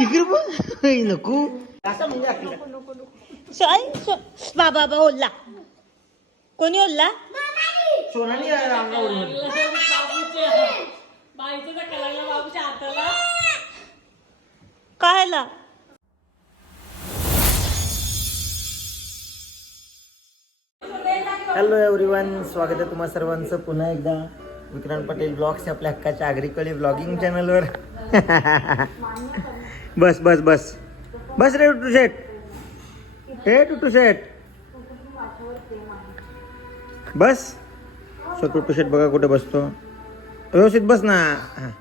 इकडे नको बाबा बाबा ओल्ला कोणी ओल्ला सोनाली आहे अंगावरून काय आला हॅलो एव्हरीवन स्वागत आहे तुम्हा सर्वांचं. पुन्हा एकदा विक्रांत पटेल ब्लॉग्स आपल्या हक्काच्या आग्रिकली ब्लॉगिंग चॅनलवर बस बस बस. बस रे टुटू शेट हे टुटू शेट बस. सो टुटू शेट बघा कुठे बसतो. व्यवस्थित बस ना. हा.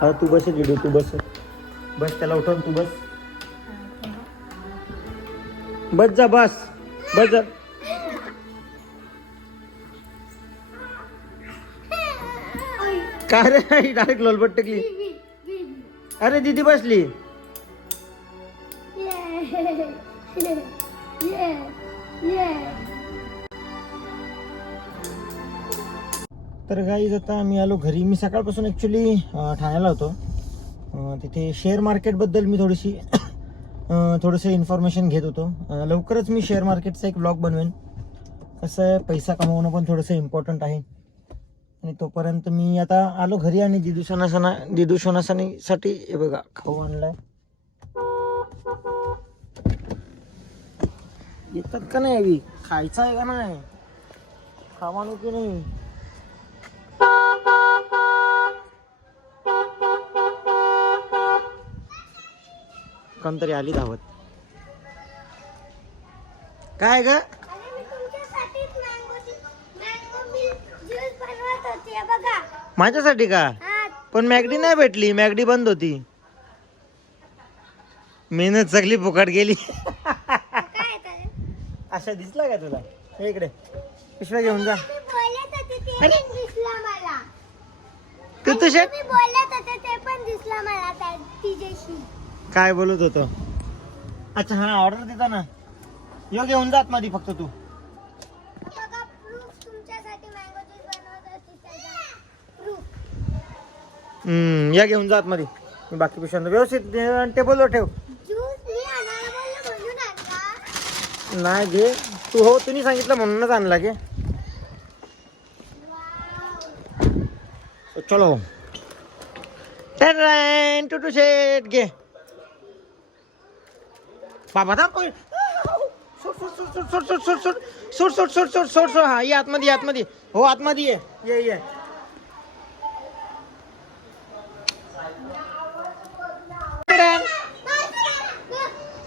हा तू बस जिडू तू बस. बस त्याला उठव तू बस. बस जा बस. बस जा. काय रे? डायरेक्ट लोलबट टेकली. अरे दीदी बसली. तर गाईज आता मी आलो घरी. मी सकाळपासून ॲक्च्युली ठाण्याला होतो. तिथे शेअर मार्केटबद्दल मी थोडीशी थोडंसं इन्फॉर्मेशन घेत होतो. लवकरच मी शेअर मार्केटचा एक ब्लॉग बनवेन. कसं आहे पैसा कमवणं पण थोडंसं इम्पॉर्टंट आहे. आणि तोपर्यंत मी आता आलो घरी आणि दिदू सणासणा दिदू सणासणीसाठी हे बघा खाऊ आणलाय. येतात का नाही हवी खायचं आहे का नाही? खावानो की नाही? कोणतरी आली धावत. काय ग? माझ्यासाठी का? पण मॅगडी नाही भेटली मॅगडी बंद होती. मेहनत सगळी फुकट गेली. अशा दिसला का तुला? हे इकडे. पिशव्या घेऊन जा. तू तुझ्या काय बोलत होतो? अच्छा हा ऑर्डर देता ना. यो घेऊन जात मध्ये फक्त तू. हम्म या घेऊन जात मध्ये मी बाकी पिशव्या व्यवस्थित टेबलवर ठेव नाही घे तू हो तुम्ही सांगितलं म्हणूनच आणला घे चलो टन टुटू शेट घे बाबा थांब कोण सोड सोड सोड सोड सोड सोड सोड सोड सोड सोड सोड सोड हा ये आतमध्ये ये, आतमध्ये हो आतमध्ये ये ये ये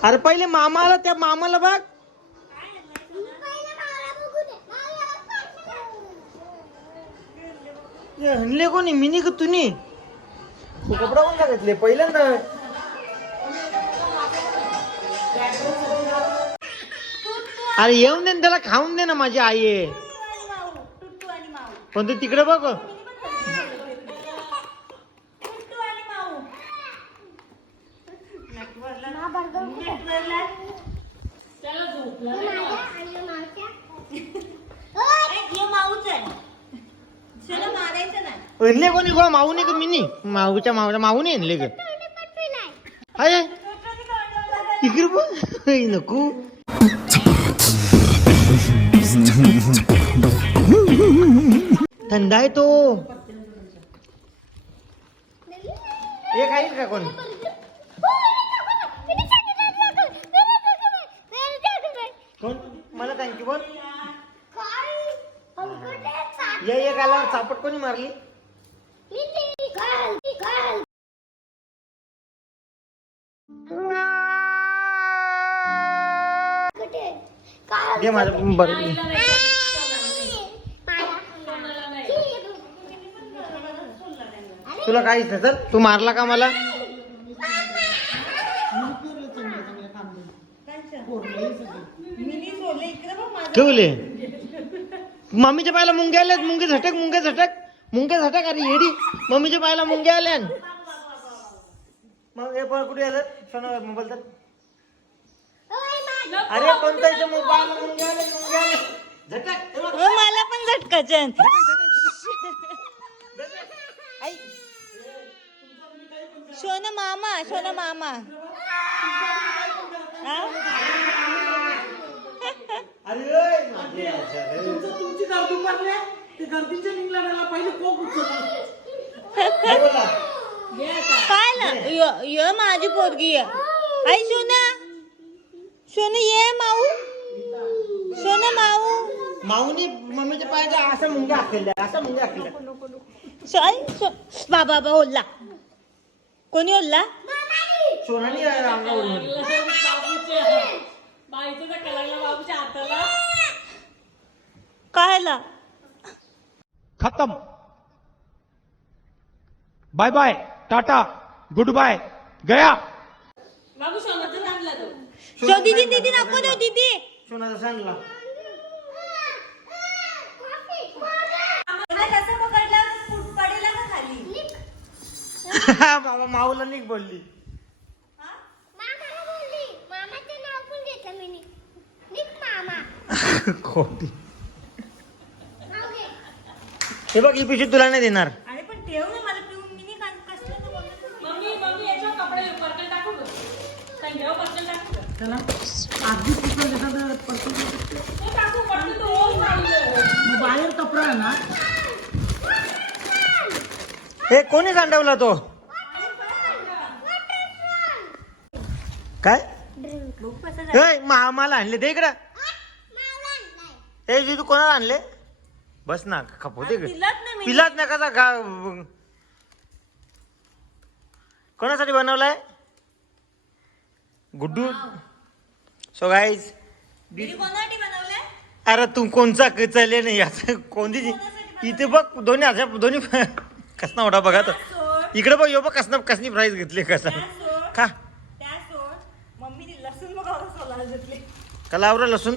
अरे पहिले मामाला त्या मामाला बघ. हणले कोणी? मिनी का तुम्ही तू कपडा कोणता घेतले? पहिल्यांदा. अरे येऊन दे ना त्याला खाऊन दे ना माझी आई. आहे पण तू तिकडे बघ. हणले कोणी गो माऊने का मिनी? माऊच्या माऊच्या माऊने हणले ग अरे इकडे नको. थंड आहे तो. एक आहे का कोण? कोण? मला थँक्यू बोल. ये एक आल्यावर चापट कोणी मारली? माझं बरं. तुला काहीच नाही चल तू मारला का मला? ठेवले. मम्मीच्या पायाला मुंग्या आल्यात मुंगे झटक मुंगे झटक. मुंग्या झाटा का रे येडी? मम्मीच्या पायला मुंग्या आल्या. मग हे पण कुठे आलं? सण मोबाईल तर अरे कोणत्या मोबाईल मला पण झटकाचन सोन मामा सोन मामा. अरे ते गर्दीच्या पहिले कोक काय ना य य माझी पोरगी आहे. आई सोना सोनं ये माऊ. सोनं माऊ. माऊनी मम्मीच्या पायाचा असं मुंग्या हाकल्या असं मुंग्या हाकल्या सो आई सो बाबा बाबा ओल्ला. कोणी ओल्ला? सोनाली अंगावरून बाईचं बाबूच्या हाताला. कायला? खत्म। Bye bye tata good bye गया। बाबू सोनाचं आणला तो. दीदी दीदी नको देऊ दीदी. सोनाचा सांगला कसं पकडलं? पडेला का खाली? बाबा माऊला निघ बोलली. मामाला बोलली. मामाचं नाव पण घेतलं मी निक मामा. खोटी हे बघ ही पिशवी तुला नाही देणार. अरे पण ठेव ना मला पिऊन. मी नाही खात. कसलं तू बोलत होती? मम्मी मम्मी याच्यावर कपडे परकल टाकू गं. संध्यावर परकल टाकू गं. त्याला आधी पुसून देतात परकल ते टाकू पडते तो ओल चाललं बाहेर कपडा आहे ना? हे कोणी सांडवला तो? काय? झालं. हे मा- मला आणले ते इकडं. हे जी तू कोणाला आणले? बस ना खपवते अरे पिलाच नाही मी. कसा का कोणासाठी बनवलाय? गुड्डू? सो गाईज दीदी कोणासाठी बनवलंय? अरे तू कोणचा कचले नाही असं कोणती इथे बघ दोन्ही अशा दोन्ही कसना मोठा बघा तर इकडे बघ यो बघ कसना कसनी प्राईज घेतली कसा. त्या सोड. का त्या सोड. मम्मी ती लसूण बघा सोलाला घेतले कला आवरा लसूण.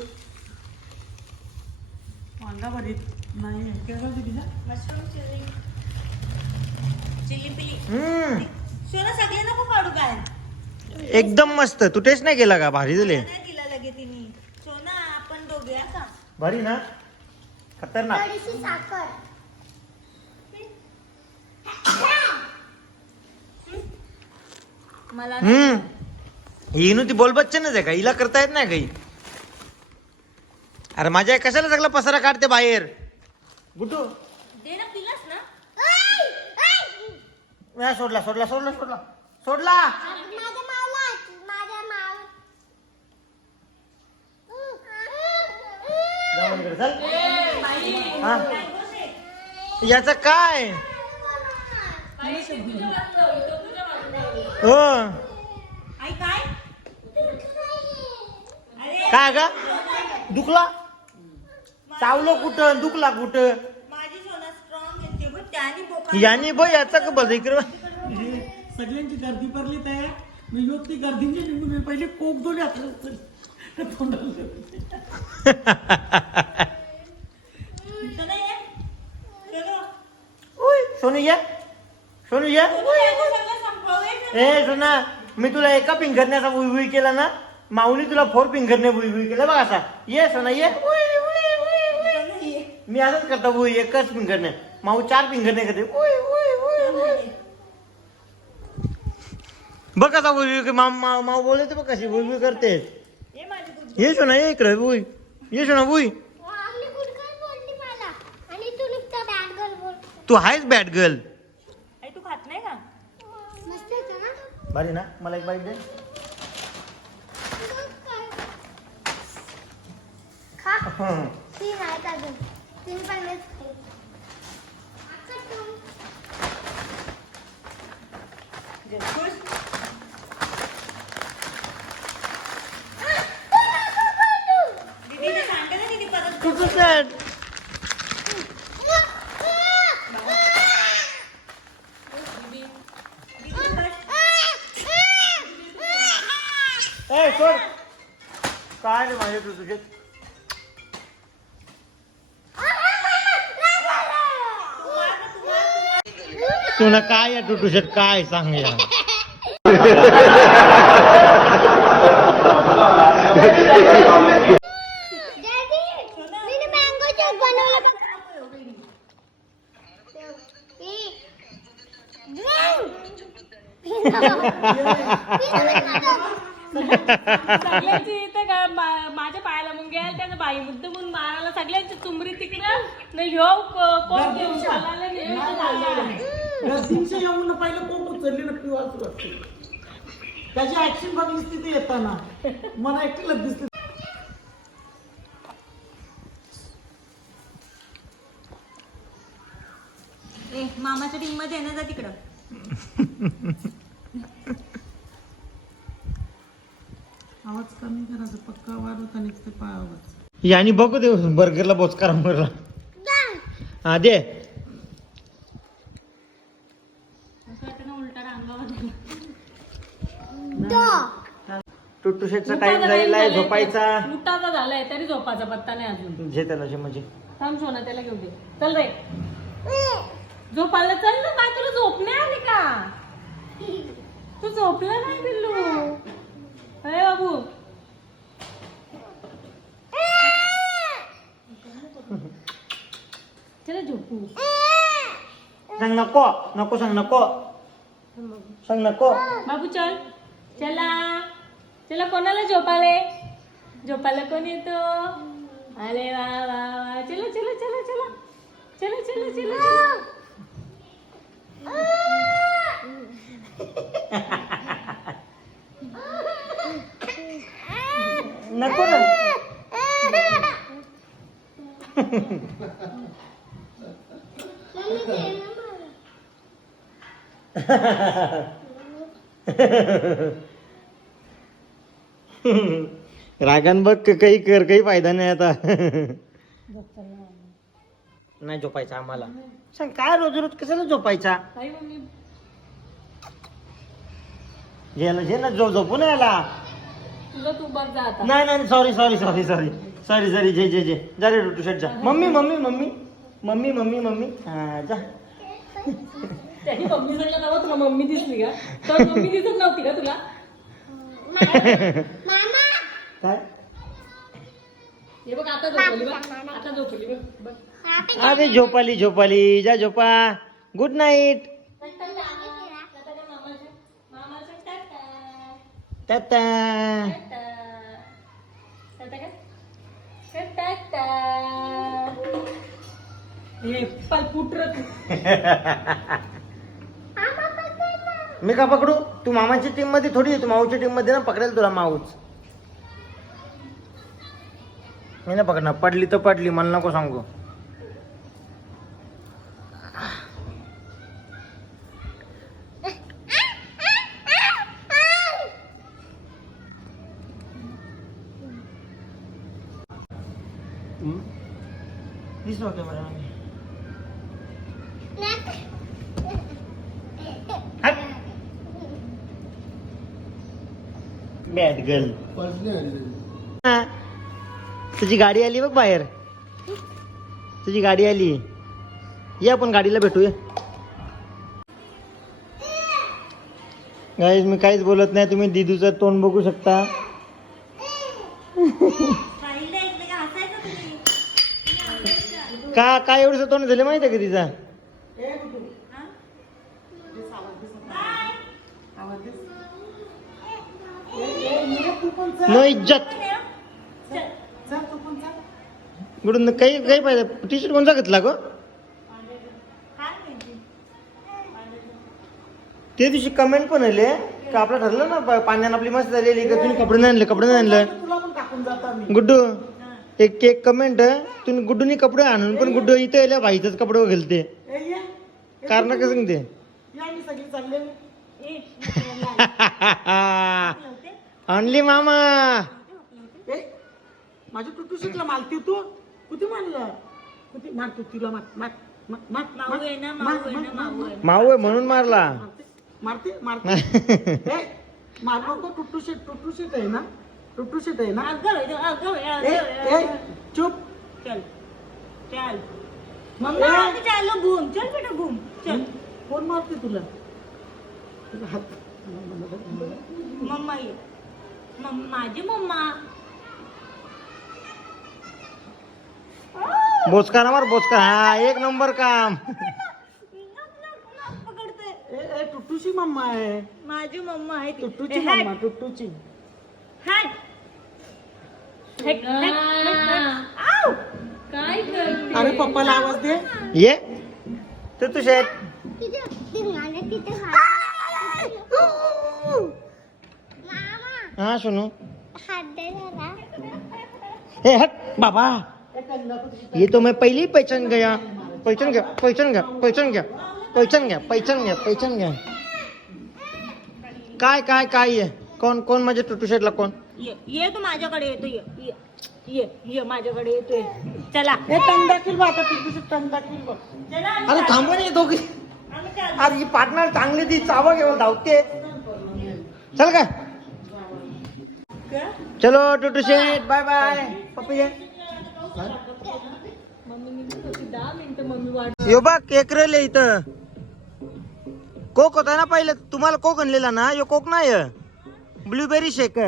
वांगा भरीत. नाही काय बोलते तिला मशरूम चिली. चिली पिली. हम्म. सोना सगळे नको काढू काय? एकदम मस्त. तू टेस्ट नाही केला का? भारी दिले नाही तिला लगे तिने. सोना आपण दोघे हा का भारी ना? खतरनाक. थोडीशी साखर. मला हम्म. ही नु ती बोल बच्चनच आहे का? हिला करता येत नाही काही. अरे माझ्या कशाला सगळा पसारा काढते बाहेर? गुड्डू. दे ना पिलास ना. नाही, सोडला सोडला सोडला सोडला. सोडला. माझ्या मावला माझ्या माव इकडे, चल. हा. याचं काय? हो. आई काय? अरे. काय का दुखला? चावलं कुठं दुखला कुठं? माझी सोना स्ट्रॉंग येते बघ त्याने बोका याने बघ याचा का बघ. इकडं सगळ्यांची गर्दी पडली तयार. मी योग ती गर्दीची निघून मी पहिले कोक. तोंडाला लावले. सोना ये सोनू. ओय, सोनू या. सोनू या. सोनू याचं सगळं संपवायचं ए सोना मी तुला एका पिंघरण्याचा बुई बुई केला ना माऊली तुला फोर बुई बुई केला बघ असा. ये सोना ये. उई. मी असंच करतो बुई एकच पिंघरने माऊ चार पिंघरने करते. उई, उई, उई, उई. बघ कसा बुई माऊ माऊ बोलते बघ कशी बुई करते. ये माझी गुड ये सोना ये इकडे बुई ये सोना बुई तू नुसतं बॅट गर्ल बोल तू आहेस बॅट गर्ल तू खात नाही का? ना? भारी ना? मला एक बाईक दे. खा. हं. ती नाहीत अजून तुम्ही पण मिस खाऊ. आता तू खुश दीदीने सांगते ना दीदी परत तू कसं दीदी बस. ए सोड काय रे माझे तू तुझे तुला काय या टुटुशेट काय सांग या डॅडी मी मँगो शेक बनवला बघ ए, ड्रिंक. सगळ्यांची इथे का मा- माझ्या पायाला मुंग्या त्यानं बाई मुद्द म्हणून मारायला सगळ्यांची चुमरी तिकडं नाही ह्यो को- कोण घेऊन चालला नाही, ह्यो इथं चालला. रसिंगच्या येऊन पहिलं कोक उचलली ना पिवा सुरू असते त्याची ऍक्शन बघलीस तिथे येताना. मला एकटीला दिसते ए मामाच्या टीममध्ये आहे ना जा तिकडं. आवाज कमी करायचा पक्का आवाज होता निघते पाय आवाज यानी बघू दे बर्गरला बोचकार मारला हा दे असं वाटतं ना उलटा रांगावर टुट्टू शेटचा टाइम झालेला आहे झोपायचा. उठाचा झालाय तरी झोपाचा पत्ता नाही अजून. जे त्याला जे म्हणजे थांब सोना त्याला घेऊ दे. चल रे. झोपायला चल ना काय तुला झोप नाही आली का? तू झोपला नाही पिल्लू अरे बाबू. चला झोपू. सांग नको नको सांग नको. सांग नको. बाबू चल. चला. चला कोणाला झोपाले? झोपायला कोण येतो? अरे वा वा वा. चला चला चला चला. चला चला चला नको Ha ha ha ha. रागान बघ काही कर काही फायदा नाही आता. नाही झोपायचा आम्हाला. सांग काय रोज रोज कशाला झोपायचा? जे ना झो झोपून याला तुझं तू बघ जा आता. नाही नाही sorry sorry sorry sorry sorry sorry जे जे जे जा रे टू शर्ट जा. Mummy mummy mummy. Mummy mummy mummy. हा जा. मम्मी सांगला तेव्हा तुला मम्मी दिसली का? तर मम्मी दिसत नव्हती का तुला? काय? हे बघ आता झोपली बघ. आता झोपली बघ. बघ. अरे झोपाली झोपाली. जा झोपा. गुड नाईट टाटा हे पुटर मी का पकडू? तू मामाच्या टीममध्ये थोडी तू माऊच्या टीममध्ये ना पकडेल तुला माऊच. मी ना पकडणार. पडली तर पडली मला नको सांगू. दिसलो कॅमेरा बॅड गर्ल तुझी गाडी आली बघ बाहेर. तुझी गाडी आली. ये आपण गाडीला भेटूया. गाईज मी काहीच बोलत नाही. तुम्ही दिदूचं तोंड बघू शकता. का का काय एवढंसं तोंड झालं माहिती आहे का तिचा? नो इज्जत कुठून काही काही पाहिजे टी शर्ट कोणता घेतला ग? ते दिवशी कमेंट पण आले? का आपलं ठरलं ना पाण्यानं आपली मस्त झालेली का तुम्ही कपडे नाही आणले कपडे नाही आणलं? गुड्डू एक एक कमेंट तुम्ही गुड्डूनी कपडे आणून पण गुड्डू इथे यायला भाईचंच कपडे घालते कारण का सांगते? या मी सगळी चालले आणली मामा. ए माझ्या टुटू शिकला मालती तू कुठे मारलं कुठे? मारतो तिला मार मार मार मार माऊ आहे ना माऊ आहे ना माऊ आहे. माऊ आहे म्हणून मारला. मारते मारते. ए मार नको टुटू शेट टुटू शेट आहे ना? टुटू शेट आहे ना? अगं अगं अगं ए चुप. चल चल. मम्मा. चालू घूम. चल बेटा घूम. चल. कोण मारते तुला? तुला हात. मम्मा ये. मम- माझी मम्मा बोचका मार बोचका. हा एक नंबर काम. पकडते ए टुट्टूची मम्मा आहे. माझी मम्मा आहे ती. टुट्टूची ए, हट, मम्मा टुट्टूची हट. हट, हट, हट, हट. आऊ. अरे पप्पाला आवाज दे. ये. तू शेट. तिथे तिथे हात मामा हा सोनू. ए हट बाबा. ये तो मैं पहले ही पहचान गया पहचान गया पहचान गया पहचान गया पहचान गया पहचान गया पहचान गया काय काय काय ये? कोण कोण म्हणजे टुटू शेटला कोण? ये ये तू माझ्याकडे येतो ये ये ये ये माझ्याकडे येतोय चला. हे बा आता अरे. थांबून ये दोघी. अरे ही पार्टनर चांगली ती चावा घेऊन धावते. चल काय चलो टुटू शेट बाय बाय पप्पी यो. बा केक रेले इथं. कोक होता ना पहिले तुम्हाला कोक आणलेला ना? यो कोक नाही ब्लूबेरी शेक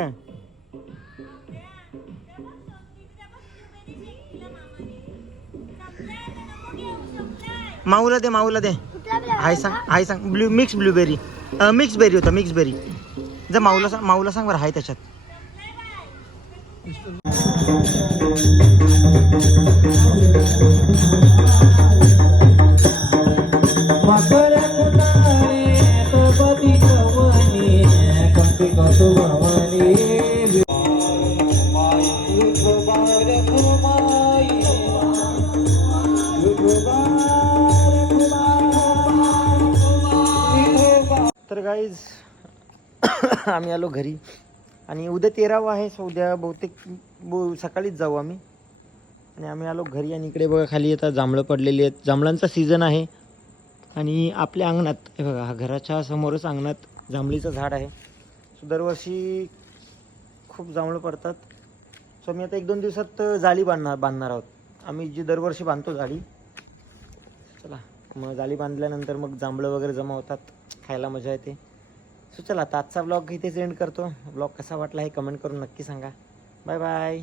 माऊला दे माऊला दे. हाय सांग हाय सांग. Blue mix blueberry mix berry होता मिक्स बेरी जर माऊला सांग माऊला सांग बरं हाय त्याच्यात. तर आलो घरी. आणि उद्या तेरावं आहे सो उद्या बहुतेक सकाळीच जाऊ आम्ही. आणि आम्ही आलो घरी आणि इकडे बघा खाली आता जांभळं पडलेली आहेत. जांभळांचा सीझन आहे. आणि आपल्या अंगणात हे बघा घराच्या समोरच अंगणात जांभळीचं झाड आहे. सो दरवर्षी खूप जांभळं पडतात. सो मी आता एक दोन दिवसात जाळी बांधणार बांधणार आहोत. आम्ही जी दरवर्षी बांधतो जाळी चला मग जाळी बांधल्यानंतर मग जांभळं वगैरे जमा होतात. खायला मजा येते. सो चला आता आजचा ब्लॉग इथेच एंड करतो. ब्लॉग कसा वाटला हे कमेंट करून नक्की सांगा. Bye bye